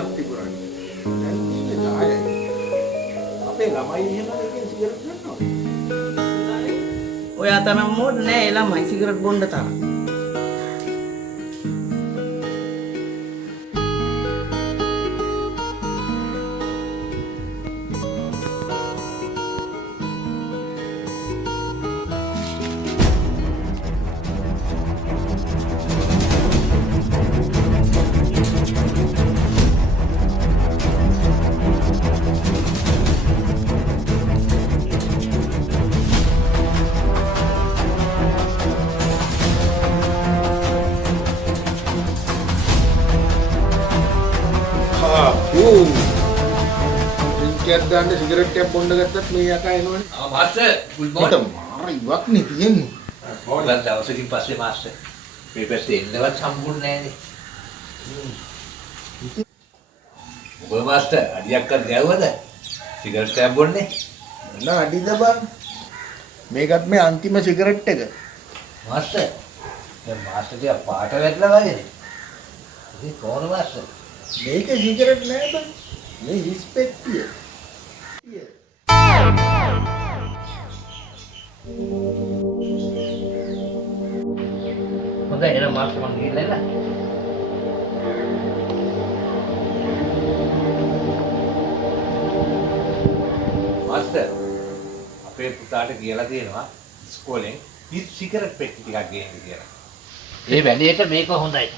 10ක් තිබුණා. දැන් ඉන්නේ 10යි. අපේ ළමයි එහෙම එකෙන් සිගරට් ගන්නවා. ඔය තරම් මොඩ් නෑ ඒ ළමයි සිගරට් බොන්න තරම්. ඩ්‍රින්ක් එකක් ගන්න සිගරට් එකක් බොන්න ගත්තත් මේ යකා එනවනේ. Master good morning. මාර ඉවක් නේ තියෙන්නේ. කොහොමද දවසකින් පස්සේ මාස්ටර් මේ පැත්තේ එන්නවත් සම්පූර්ණ නැහැනේ. ඔබ මාස්ටර් අඩියක්වත් ගැව්වද? සිගරට් එකක් බොන්නේ? මොන අඩිද බං? මේකත් මේ අන්තිම සිගරට් එක. මාස්ටර් දැන් මාස්ටර් ටික පාට වැටලා වගේනේ. ඉතින් කොහොමද මාස්ටර්? මේක සිගරට් නෑ බං. මේ රිස්පෙක්ට් එක. හොඳයි එහෙනම් මාස්ටර් මං ගිහිල්ලා එන්න. මාස්ටර් අපේ පුතාට කියලා තියෙනවා ඉස්කෝලෙන් සිගරට් පෙට්ටි ටිකක් ගේන්න කියලා. ඒ වැඩේට මේක හොඳයි.